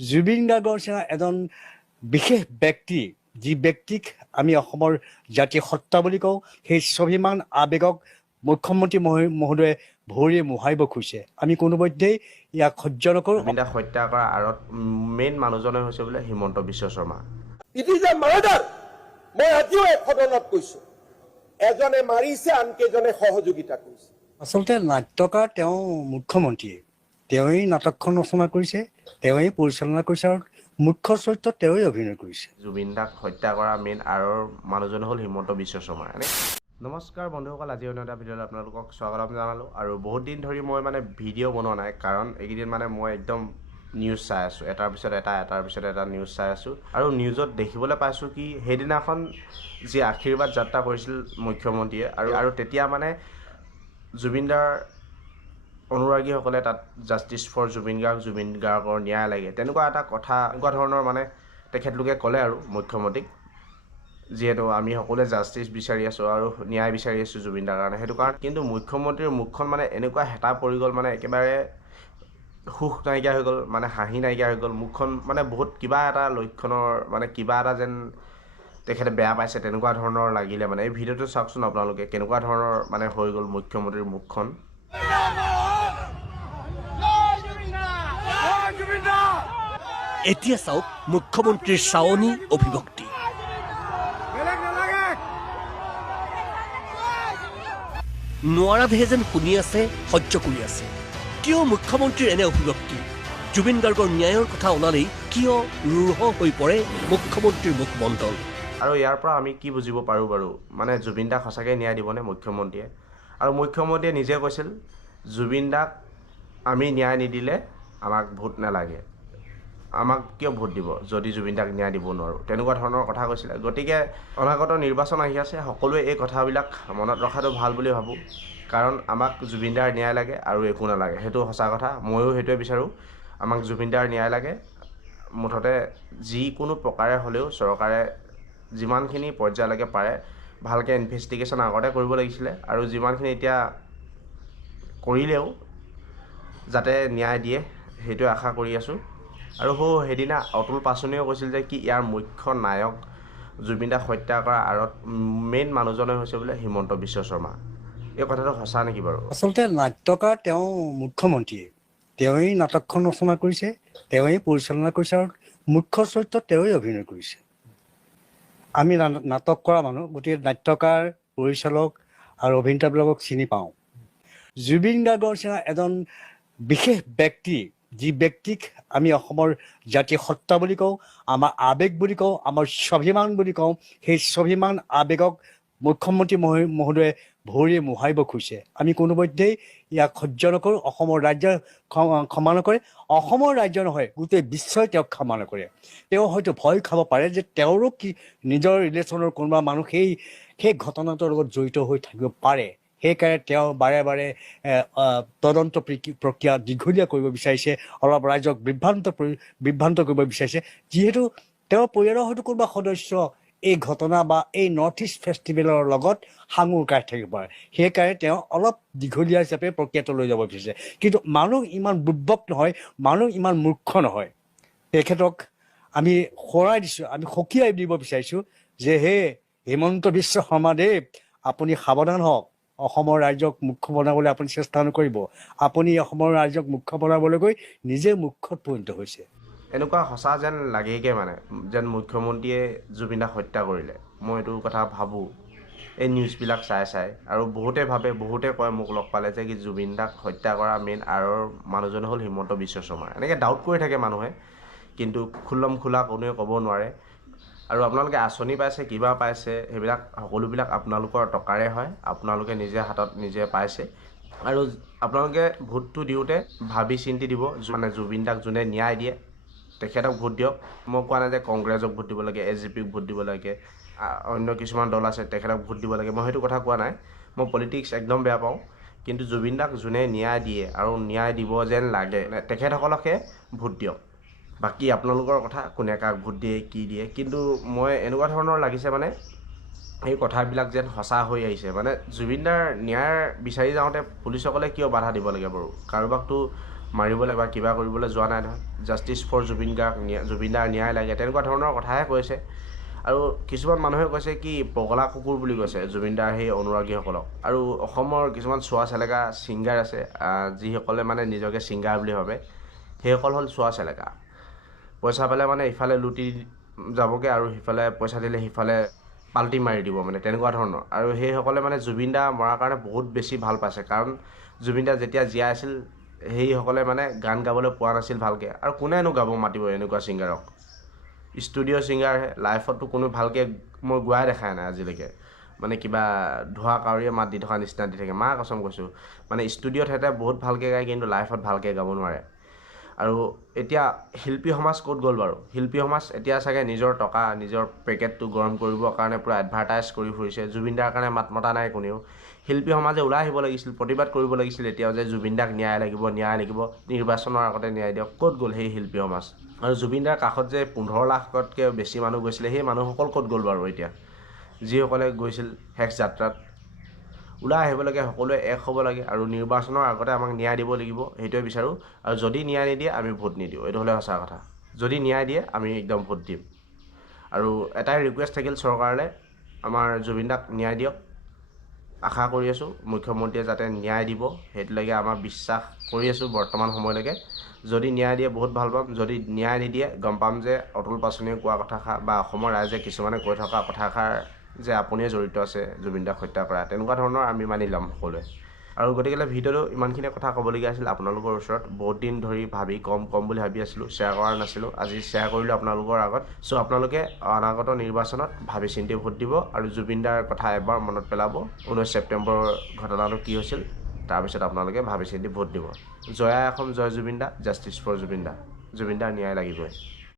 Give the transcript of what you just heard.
জুবিন গাৰ্গৰ নিচিনা এজন বিশেষ ব্যক্তি, যি ব্যক্তিক আমি অসমৰ জাতীয় সত্তা বুলি কওঁ, সেই স্বাভিমান আৱেগক মুখ্যমন্ত্ৰী মহোদয়ে ভৰিয়ে মোহাৰিব খুজিছে। আমি কোনোপধ্যেই ইয়াক সহ্য নকৰোঁ। জুবিন দাক হত্যা কৰাৰ আঁৰত মেইন মানুহজনে হৈছে বোলে Himanta Biswa Sarma. It is a murder. মই আজিও এক সদনত কৈছো, এজনে মাৰিছে, আনকেইজনে সহযোগিতা কৰিছে। আচলতে নাট্যকাৰ তেওঁ মুখ্যমন্ত্ৰীয়ে, তেওঁৱেই নাটকখন ৰচনা কৰিছে, তেওঁৱেই পৰিচালনা কৰিছে আৰু মুখ্য চৰিত্ৰত তেওঁৱেই অভিনয় কৰিছে। জুবিন দাক হত্যা কৰা মেইন আঁৰৰ মানুহজন হ'ল হিমন্ত বিশ্ব শৰ্মা। নমস্কাৰ বন্ধুসকল, আজি অন্য এটা ভিডিঅ'ত আপোনালোকক স্বাগতম জনালোঁ। আৰু বহুত দিন ধৰি মই ভিডিঅ' বনোৱা নাই, কাৰণ এইকেইদিন মই একদম নিউজ চাই আছোঁ, এটাৰ পিছত এটা নিউজ চাই আছোঁ। আৰু নিউজত দেখিবলৈ পাইছোঁ কি সেইদিনাখন যি আশীৰ্বাদ যাত্ৰা কৰিছিল মুখ্যমন্ত্ৰীয়ে, আৰু তেতিয়া জুবিন দাৰ অনুৰাগীসকলে তাত জাষ্টিছ ফৰ জুবিন গাৰ্গৰ ন্যায় লাগে, তেনেকুৱা এটা কথা, এনেকুৱা ধৰণৰ তেখেতলোকে ক'লে আৰু মুখ্যমন্ত্ৰীক, যিহেতু আমি সকলোৱে জাষ্টিছ বিচাৰি আছোঁ আৰু ন্যায় বিচাৰি আছোঁ জুবিন দাৰ কাৰণে। সেইটো কাৰণে কিন্তু মুখ্যমন্ত্ৰীৰ মুখখন এনেকুৱা হেতা পৰি গ'ল, একেবাৰে সুখ নাইকিয়া হৈ গ'ল, হাঁহি নাইকিয়া হৈ গ'ল, মুখখন বহুত কিবা এটা লক্ষণৰ কিবা এটা যেন তেখেতে বেয়া পাইছে তেনেকুৱা ধৰণৰ লাগিলে। এই ভিডিঅ'টো চাওকচোন আপোনালোকে, কেনেকুৱা ধৰণৰ হৈ গ'ল মুখ্যমন্ত্ৰীৰ মুখখন। এতিয়া চাওক মুখ্যমন্ত্ৰীৰ চাৱনী অভিভক্তি। নোৱাৰাভে যেন শুনি আছে, সহ্য কৰি আছে। কিয় মুখ্যমন্ত্ৰীৰ এনে অভিভক্তি? জুবিন গাৰ্গৰ ন্যায়ৰ কথা ওলালেই কিয় ৰুঢ় হৈ পৰে মুখ্যমন্ত্ৰীৰ মুখমণ্ডল? আৰু ইয়াৰ পৰা আমি কি বুজিব পাৰোঁ বাৰু? জুবিন দাক সঁচাকৈ ন্যায় দিবনে মুখ্যমন্ত্ৰীয়ে? আৰু মুখ্যমন্ত্ৰীয়ে নিজে কৈছিল, জুবিন দাক আমি ন্যায় নিদিলে আমাক ভোট নালাগে, আমাক কিয় ভোট দিব যদি জুবিন দাক ন্যায় দিব নোৱাৰোঁ, তেনেকুৱা ধৰণৰ কথা কৈছিলে। গতিকে অনাগত নিৰ্বাচন আহি আছে, সকলোৱে এই কথাবিলাক মনত ৰখাটো ভাল বুলি ভাবোঁ, কাৰণ আমাক জুবিন দাৰ ন্যায় লাগে আৰু একো নালাগে, সেইটো সঁচা কথা। ময়ো সেইটোৱে বিচাৰোঁ, আমাক জুবিন দাৰ ন্যায় লাগে। মুঠতে যিকোনো প্ৰকাৰে হ'লেও চৰকাৰে যিমানখিনি পৰ্যায়লৈকে পাৰে ভালকৈ ইনভেষ্টিগেশ্যন আগতে কৰিব লাগিছিলে, আৰু যিমানখিনি এতিয়া কৰিলেও যাতে ন্যায় দিয়ে সেইটোৱে আশা কৰি আছোঁ। আৰু সেইদিনা অতুল পাচনিয়েও কৈছিল যে কি ইয়াৰ মুখ্য নায়ক জুবিন দাক হত্যা কৰাৰ আঁৰত মেইন মানুহজনে হৈছে বোলে হিমন্ত বিশ্ব শৰ্মা। এই কথাটো সঁচা নেকি বাৰু? আচলতে নাট্যকাৰ তেওঁ মুখ্যমন্ত্ৰীয়ে, তেওঁৱেই নাটকখন ৰচনা কৰিছে, তেওঁৱেই পৰিচালনা কৰিছে আৰু মুখ্য চৰিত্ৰত তেওঁৱেই অভিনয় কৰিছে। আমি নাটক কৰা মানুহ, গতিকে নাট্যকাৰ, পৰিচালক আৰু অভিনেতাবিলাকক চিনি পাওঁ। জুবিন গাৰ্গৰ নিচিনা এজন বিশেষ ব্যক্তি, যি ব্যক্তিক আমি অসমৰ জাতীয় সত্তা বুলি কওঁ, আমাৰ আৱেগ বুলি কওঁ, আমাৰ স্বাভিমান বুলি কওঁ, সেই স্বাভিমান আৱেগক মুখ্যমন্ত্ৰী মহোদয়ে ভৰিয়ে মোহাৰিব খুজিছে। আমি কোনোপধ্যেই ইয়াক সহ্য নকৰোঁ। অসমৰ ৰাইজে ক্ষমা নকৰে, অসমৰ ৰাজ্য নহয় গোটেই বিশ্বই তেওঁক ক্ষমা নকৰে। তেওঁ হয়তো ভয় খাব পাৰে যে তেওঁৰো কি নিজৰ ৰিলেশ্যনৰ কোনোবা মানুহ সেই ঘটনাটোৰ লগত জড়িত হৈ থাকিব পাৰে। সেইকাৰণে তেওঁ বাৰে বাৰে তদন্ত প্ৰক্ৰিয়া দীঘলীয়া কৰিব বিচাৰিছে, অলপ ৰাইজক বিভ্ৰান্ত কৰিব বিচাৰিছে, যিহেতু তেওঁৰ পৰিয়ালৰ হয়তো কোনোবা সদস্য এই ঘটনা বা এই নৰ্থ ইষ্ট ফেষ্টিভেলৰ লগত সাঙুৰ কাঢ়ি থাকিব পাৰে। সেইকাৰণে তেওঁ অলপ দীঘলীয়া হিচাপে প্ৰক্ৰিয়াটো লৈ যাব বিচাৰিছে। কিন্তু মানুহ ইমান বুৰ্বক নহয়, মানুহ ইমান মূৰ্খ নহয়। তেখেতক আমি আমি সকীয়াই দিব বিচাৰিছোঁ যে হে হিমন্ত বিশ্ব শৰ্মাদেৱ, আপুনি সাৱধান হওক। অসমৰ ৰাইজক মুখ্য বনাবলৈ আপুনি চেষ্টা নকৰিব। আপুনি অসমৰ ৰাইজক মুখ্য বনাবলৈ গৈ নিজে মুখ্যত পৰিণত হৈছে। এনেকুৱা সঁচা যেন লাগেগৈ, যেন মুখ্যমন্ত্ৰীয়ে জুবিন দাক হত্যা কৰিলে। মই এইটো কথা ভাবোঁ এই নিউজবিলাক চাই, আৰু বহুতে ভাবে, বহুতে কয় মোক লগ পালে যে কি জুবিন দাক হত্যা কৰা মেইন আঁৰৰ মানুহজন হ'ল হিমন্ত বিশ্ব শৰ্মা। এনেকৈ ডাউট কৰি থাকে মানুহে, কিন্তু খোলা কোনোৱে ক'ব নোৱাৰে। আৰু আপোনালোকে আঁচনি পাইছে, কিবা পাইছে, সেইবিলাক সকলোবিলাক আপোনালোকৰ টকাৰে হয়, আপোনালোকে নিজে হাতত নিজে পাইছে। আৰু আপোনালোকে ভোটটো দিওঁতে ভাবি চিন্তি দিব। জুবিন দাক যোনে ন্যায় দিয়ে তেখেতক ভোট দিয়ক। মই কোৱা নাই যে কংগ্ৰেছক ভোট দিব লাগে, SJPক ভোট দিব লাগে, অন্য কিছুমান দল আছে তেখেতক ভোট দিব লাগে, মই সেইটো কথা কোৱা নাই। মই পলিটিক্স একদম বেয়া পাওঁ। কিন্তু জুবিন দাক যোনে ন্যায় দিয়ে আৰু ন্যায় দিব যেন লাগে তেখেতসকলকে ভোট দিয়ক। বাকী আপোনালোকৰ কথা, কোনে কাক ভোট দিয়ে, কি দিয়ে। কিন্তু মই এনেকুৱা ধৰণৰ লাগিছে এই কথাবিলাক যেন সঁচা হৈ আহিছে। জুবিন দাৰ ন্যায় বিচাৰি যাওঁতে পুলিচসকলে কিয় বাধা দিব লাগে বাৰু? কাৰোবাকতো মাৰিবলৈ বা কিবা কৰিবলৈ যোৱা নাই নহয়। জাষ্টিছ ফৰ জুবিন গাৰ্গ, জুবিন দাৰ ন্যায় লাগে, তেনেকুৱা ধৰণৰ কথাহে কৈছে। আৰু কিছুমান মানুহে কৈছে কি পগলা কুকুৰ বুলি কৈছে জুবিন দাৰ সেই অনুৰাগীসকলক। আৰু অসমৰ কিছুমান চোৱা চেলেকা ছিংগাৰ আছে, যিসকলে মানে নিজকে ছিংগাৰ বুলি ভাবে, সেইসকল হ'ল চোৱা চেলেকা। পইচা পালে মানে ইফালে লুটি যাবগৈ আৰু সিফালে পইচা দিলে সিফালে পাল্টি মাৰি দিব, মানে তেনেকুৱা ধৰণৰ। আৰু সেইসকলে মানে জুবিন দা মৰাৰ কাৰণে বহুত বেছি ভাল পাইছে, কাৰণ জুবিন দা যেতিয়া জীয়াই আছিল সেইসকলে মানে গান গাবলৈ পোৱা নাছিল ভালকৈ। আৰু কোনেনো গাব মাতিব এনেকুৱা ছিংগাৰক? ষ্টুডিঅ' ছিংগাৰহে, লাইফততো কোনো ভালকৈ মই গোৱাই দেখাই নাই আজিলৈকে। মানে কিবা ধোঁৱা কাউৰীয়ে মাত দি থকা নিচিনা দি থাকে, মা কচম কৈছোঁ। মানে ষ্টুডিঅ'ত সিহঁতে বহুত ভালকৈ গায়, কিন্তু লাইফত ভালকৈ গাব নোৱাৰে। আৰু এতিয়া শিল্পী সমাজ ক'ত গ'ল বাৰু? শিল্পী সমাজ এতিয়া চাগে নিজৰ টকা, নিজৰ পেকেটটো গৰম কৰিবৰ কাৰণে পূৰা এডভাৰটাইজ কৰি ফুৰিছে। জুবিন দাৰ কাৰণে মাত মতা নাই কোনেও। শিল্পী সমাজে ওলাই আহিব লাগিছিল, প্ৰতিবাদ কৰিব লাগিছিল এতিয়াও, যে জুবিন দাক ন্যায় লাগিব, ন্যায় লাগিব, নিৰ্বাচনৰ আগতে ন্যায় দিয়ক। ক'ত গ'ল সেই শিল্পী সমাজ? আৰু জুবিন দাৰ কাষত যে 15 লাখতকৈ বেছি মানুহ গৈছিলে, সেই মানুহসকল ক'ত গ'ল বাৰু এতিয়া? যিসকলে গৈছিল শেষ যাত্ৰাত। ওলাই আহিব লাগে, সকলোৱে এক হ'ব লাগে, আৰু নিৰ্বাচনৰ আগতে আমাক ন্যায় দিব লাগিব, সেইটোৱে বিচাৰোঁ। আৰু যদি ন্যায় নিদিয়ে আমি ভোট নিদিওঁ, এইটো হ'লে সঁচা কথা। যদি ন্যায় দিয়ে আমি একদম ভোট দিম। আৰু এটাই ৰিকুৱেষ্ট থাকিল চৰকাৰলৈ, আমাৰ জুবিন দাক ন্যায় দিয়ক। আশা কৰি আছোঁ মুখ্যমন্ত্ৰীয়ে যাতে ন্যায় দিব, সেইটোলৈকে আমাৰ বিশ্বাস কৰি আছোঁ বৰ্তমান সময়লৈকে। যদি ন্যায় দিয়ে বহুত ভাল পাম, যদি ন্যায় নিদিয়ে গম পাম যে অতুল পাচনিয়ে কোৱা কথাষাৰ বা অসমৰ ৰাইজে কিছুমানে কৈ থকা কথাষাৰ যে আপুনিয়ে জড়িত আছে জুবিন দাক হত্যা কৰা, তেনেকুৱা ধৰণৰ আমি মানি ল'ম সকলোৱে। আৰু গতিকে ভিডিঅ'টো ইমানখিনি কথা ক'বলগীয়া আছিল আপোনালোকৰ ওচৰত। বহুত দিন ধৰি ভাবি কম বুলি ভাবি আছিলোঁ, শ্বেয়াৰ কৰা নাছিলোঁ, আজি শ্বেয়াৰ কৰিলোঁ আপোনালোকৰ আগত। চ' আপোনালোকে অনাগত নিৰ্বাচনত ভাবি চিন্তি ভোট দিব, আৰু জুবিন দাৰ কথা এবাৰ মনত পেলাব, 19 ছেপ্টেম্বৰৰ ঘটনাটো কি হৈছিল, তাৰপিছত আপোনালোকে ভাবি চিন্তি ভোট দিব। জয় অসম, জয় জুবিন দা, জাষ্টিছ ফৰ জুবিন দা, জুবিন দাৰ ন্যায় লাগিবই।